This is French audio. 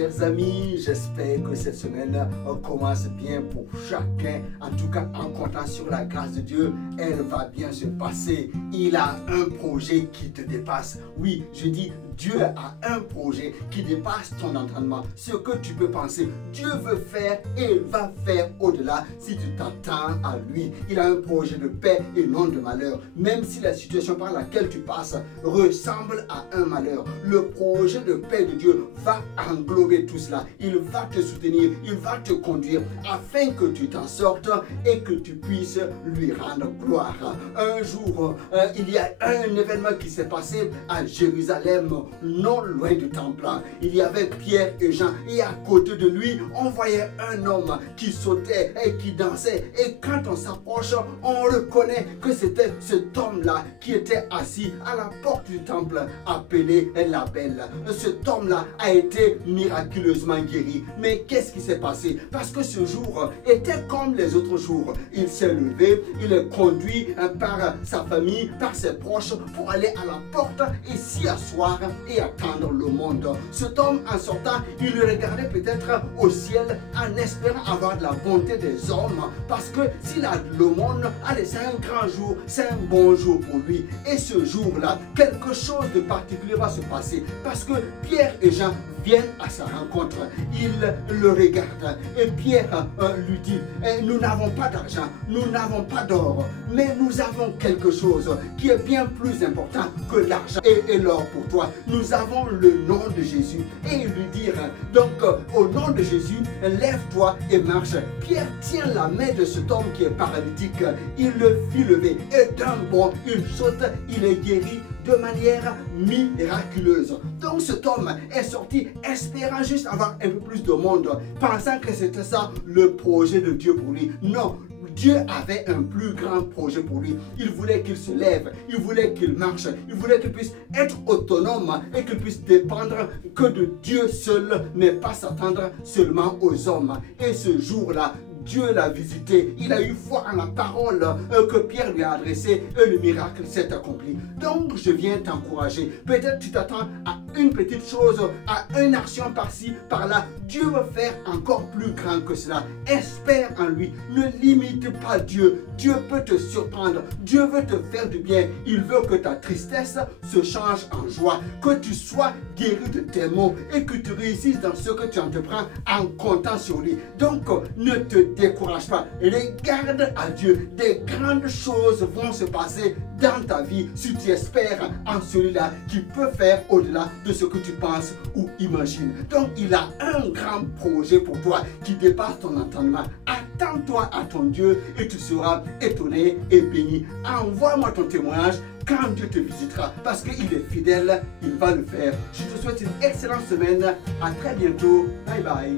chers amis, j'espère que cette semaine commence bien pour chacun. En tout cas, en comptant sur la grâce de Dieu, elle va bien se passer. Il a un projet qui te dépasse. Oui, je dis, Dieu a un projet qui dépasse ton entendement. Ce que tu peux penser, Dieu veut faire et il va faire au-delà si tu t'attends à lui. Il a un projet de paix et non de malheur. Même si la situation par laquelle tu passes ressemble à un malheur, le projet de paix de Dieu va englober tout cela. Il va te soutenir, il va te conduire afin que tu t'en sortes et que tu puisses lui rendre gloire. Un jour, il y a un événement qui s'est passé à Jérusalem, non loin du temple. Il y avait Pierre et Jean et à côté de lui, on voyait un homme qui sautait et qui dansait. Et quand on s'approche, on reconnaît que c'était cet homme-là qui était assis à la porte du temple appelé la Belle. Cet homme-là a été miraculeusement guéri. Mais qu'est-ce qui s'est passé? Parce que ce jour était comme les autres jours. Il s'est levé, il est conduit par sa famille, par ses proches pour aller à la porte et s'y asseoir et attendre le monde. Cet homme, en sortant, il regardait peut-être au ciel en espérant avoir de la bonté des hommes, parce que s'il a le monde, allez, c'est un grand jour, c'est un bon jour pour lui. Et ce jour-là, quelque chose de particulier va se passer, parce que Pierre et Jean viennent à sa rencontre. Il le regarde et Pierre lui dit, nous n'avons pas d'argent, nous n'avons pas d'or, mais nous avons quelque chose qui est bien plus important que l'argent et l'or pour toi. Nous avons le nom de Jésus. Et il lui dit, donc au nom de Jésus, lève-toi et marche. Pierre tient la main de cet homme qui est paralytique. Il le fit lever et d'un bond, il saute, il est guéri de manière miraculeuse. Donc cet homme est sorti espérant juste avoir un peu plus de monde, pensant que c'était ça le projet de Dieu pour lui. Non, Dieu avait un plus grand projet pour lui. Il voulait qu'il se lève, il voulait qu'il marche, il voulait qu'il puisse être autonome et qu'il puisse dépendre que de Dieu seul, mais pas s'attendre seulement aux hommes. Et ce jour-là, Dieu l'a visité, il a eu foi en la parole que Pierre lui a adressée et le miracle s'est accompli. Donc je viens t'encourager. Peut-être tu t'attends à une petite chose, à une action par-ci, par-là. Dieu veut faire encore plus grand que cela. Espère en lui. Ne limite pas Dieu. Dieu peut te surprendre. Dieu veut te faire du bien. Il veut que ta tristesse se change en joie. Que tu sois guéri de tes maux et que tu réussisses dans ce que tu entreprends en comptant sur lui. Donc ne te décourage pas. Regarde à Dieu. Des grandes choses vont se passer dans ta vie si tu espères en celui-là qui peut faire au-delà de ce que tu penses ou imagines. Donc il a un grand projet pour toi qui dépasse ton entendement. Attends-toi à ton Dieu et tu seras étonné et béni. Envoie-moi ton témoignage quand Dieu te visitera, parce qu'il est fidèle, il va le faire. Je te souhaite une excellente semaine. À très bientôt. Bye bye.